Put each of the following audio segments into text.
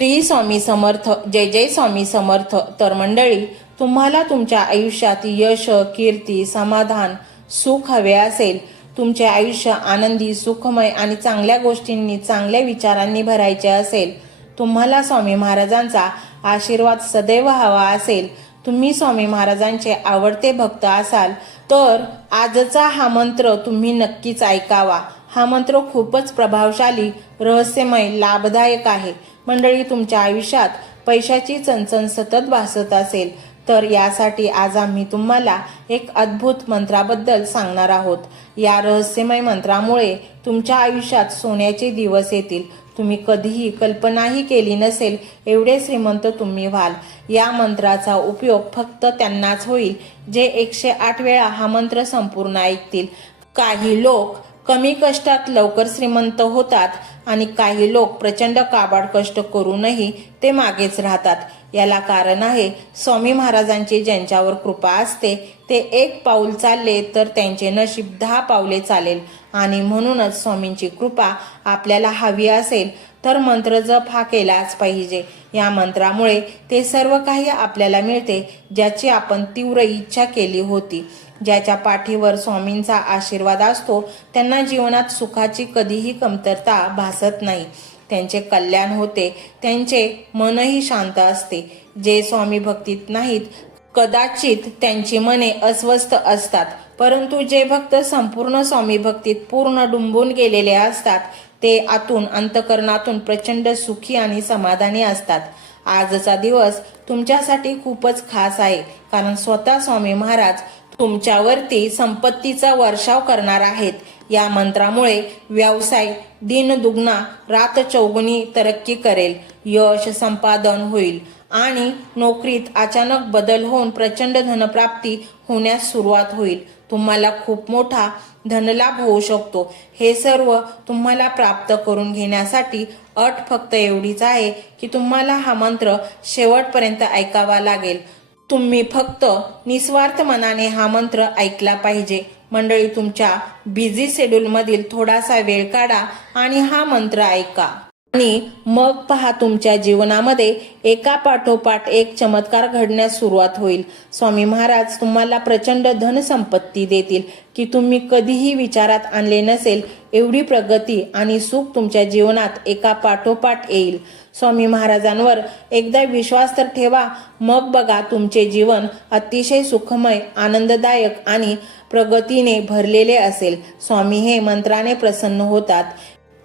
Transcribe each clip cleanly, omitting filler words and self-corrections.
श्री स्वामी समर्थ. जय जय स्वामी समर्थ. तर मंडळी, तुम्हाला तुमच्या आयुष्यात यश, कीर्ती, समाधान, सुख हवे असेल, तुमचे आयुष्य आनंदी, सुखमय आणि चांगल्या गोष्टींनी, चांगल्या विचारांनी भरायचे असेल, तुम्हाला स्वामी महाराजांचा आशीर्वाद सदैव हवा असेल, तुम्ही स्वामी महाराजांचे आवडते भक्त असाल, तर आजचा हा मंत्र तुम्ही नक्कीच ऐकावा. हा मंत्र खूपच प्रभावशाली, रहस्यमय, लाभदायक आहे. मंडळी, तुमच्या आयुष्यात पैशाची चणचण सतत भासत असेल, तर यासाठी आज आम्ही तुम्हाला एक अद्भुत मंत्राबद्दल सांगणार आहोत. या रहस्यमय मंत्रामुळे तुमच्या आयुष्यात सोन्याचे दिवस येतील. तुम्ही कधीही कल्पनाही केली नसेल एवढे श्रीमंत तुम्ही व्हाल. या मंत्राचा उपयोग फक्त त्यांनाच होईल जे 108 वेळा हा मंत्र संपूर्ण ऐकतील. काही लोक कमी कष्टात लवकर श्रीमंत होतात आणि काही लोक प्रचंड काबाड कष्ट करूनही ते मागेच राहतात. याला कारण आहे स्वामी महाराजांची ज्यांच्यावर कृपा असते ते एक पाऊल चालले तर त्यांचे नशीब 10 पावले चालेल. आणि म्हणूनच स्वामींची कृपा आपल्याला हवी असेल तर मंत्र जप हा केलाच पाहिजे. या मंत्रामुळे ते सर्व काही आपल्याला मिळते ज्याची आपण तीव्र इच्छा केली होती. ज्याच्या पाठीवर स्वामींचा आशीर्वाद असतो त्यांना जीवनात सुखाची कधीही कमतरता भासत नाही. त्यांचे कल्याण होते, त्यांचे मनही शांत असते. जे स्वामी भक्तीत नाहीत कदाचित त्यांची मने अस्वस्थ असतात, परंतु जे भक्त संपूर्ण स्वामी भक्तीत पूर्ण डुंबून गेलेले असतात ते आतून अंतकरणातून प्रचंड सुखी आणि समाधानी असतात. आजचा दिवस तुमच्यासाठी खूपच खास आहे, कारण स्वतः स्वामी महाराज तुमच्यावरती संपत्तीचा वर्षाव करणार आहेत. या मंत्रामुळे व्यवसाय दिन दुगना रात चौगुणी तरक्की करेल, यश संपादन होईल आणि नोकरीत अचानक बदल होऊन प्रचंड धनप्राप्ती होण्यास सुरुवात होईल. तुम्हाला खूप मोठा धनलाभ होऊ शकतो. हे सर्व तुम्हाला प्राप्त करून घेण्यासाठी अट फक्त एवढीच आहे की तुम्हाला हा मंत्र शेवटपर्यंत ऐकावा लागेल. तुम्ही फक्त निस्वार्थ मनाने हा मंत्र ऐकला पाहिजे. मंडळी, तुमच्या बिझी शेड्यूलमधील थोडासा वेळ काढा आणि हा मंत्र ऐका आणि मग पहा तुमच्या जीवनामध्ये एका पाठोपाठ एक चमत्कार घडण्यास सुरुवात होईल. स्वामी महाराज तुम्हाला प्रचंड धनसंपत्ती देतील की तुम्ही कधीही विचारात आणले नसेल एवढी प्रगती आणि सुख तुमच्या जीवनात एका पाठोपाठ येईल. स्वामी महाराजांवर एकदा विश्वास तर ठेवा, मग बघा तुमचे जीवन अतिशय सुखमय, आनंददायक आणि प्रगतीने भरलेले असेल. स्वामी हे मंत्राने प्रसन्न होतात.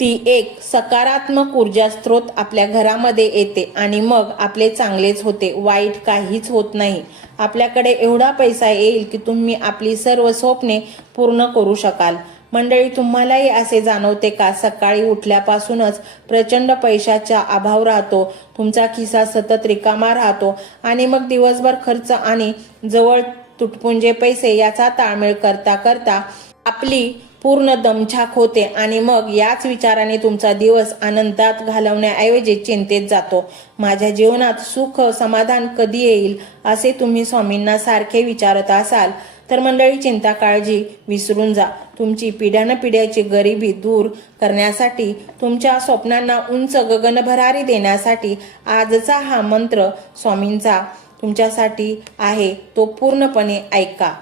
ती एक सकारात्मक ऊर्जा स्रोत आपल्या घरामध्ये येते आणि मग आपले चांगलेच होते, वाईट काहीच होत नाही. आपल्याकडे एवढा पैसा येईल की तुम्ही आपली सर्व स्वप्ने पूर्ण करू शकाल. मंडळी, तुम्हालाही असे जाणवते का सकाळी उठल्यापासूनच प्रचंड पैशाचा अभाव राहतो, तुमचा खिसा सतत रिकामा राहतो आणि मग दिवसभर खर्च आणि जवळ तुटपुंजे पैसे याचा ताळमेळ करता करता आपली पूर्ण दमछाक होते आणि मग याच विचाराने तुमचा दिवस आनंदात घालवण्याऐवजी चिंतेत जातो. माझ्या जीवनात सुख समाधान कधी येईल असे तुम्ही स्वामींना सारखे विचारत असाल तर मंडळी, चिंता काळजी विसरून जा. तुमची पिढ्यानपिढ्याची गरिबी दूर करण्यासाठी, तुमच्या स्वप्नांना उंच गगनभरारी देण्यासाठी आजचा हा मंत्र स्वामींचा तुमच्यासाठी आहे, तो पूर्णपणे ऐका.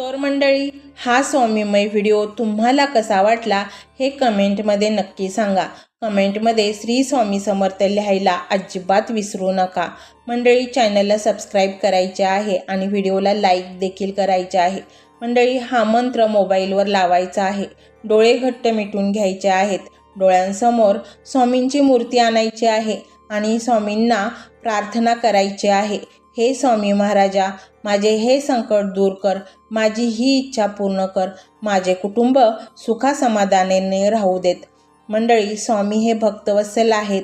तर मंडळी, हा स्वामीमय व्हिडिओ तुम्हाला कसा वाटला हे कमेंटमध्ये नक्की सांगा. कमेंटमध्ये श्री स्वामी समर्थ लिहायला अजिबात विसरू नका. मंडळी, चॅनलला सबस्क्राईब करायचे आहे आणि व्हिडिओला लाईक देखील करायचे आहे. मंडळी, हा मंत्र मोबाईलवर लावायचा आहे. डोळे घट्ट मिटून घ्यायचे आहेत. डोळ्यांसमोर स्वामींची मूर्ती आणायची आहे आणि स्वामींना प्रार्थना करायची आहे. हे स्वामी महाराजा, माझे हे संकट दूर कर, माझी ही इच्छा पूर्ण कर, माझे कुटुंब सुखासमाधानाने राहू देत. मंडळी, स्वामी हे भक्तवत्सल आहेत.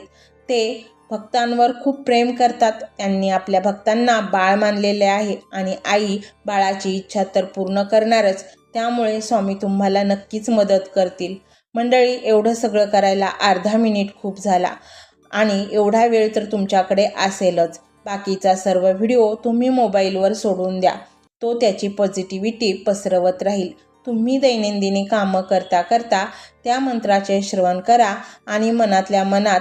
ते भक्तांवर खूप प्रेम करतात. त्यांनी आपल्या भक्तांना बाळ मानलेले आहे आणि आई बाळाची इच्छा तर पूर्ण करणारच. त्यामुळे स्वामी तुम्हाला नक्कीच मदत करतील. मंडळी, एवढं सगळं करायला अर्धा मिनिट खूप झाला आणि एवढा वेळ तर तुमच्याकडे असेलच. बाकीचा सर्व व्हिडिओ तुम्ही मोबाईलवर सोडून द्या. तो त्याची पॉझिटिव्हिटी पसरवत राहील. तुम्ही दैनंदिनी कामं करता करता त्या मंत्राचे श्रवण करा आणि मनातल्या मनात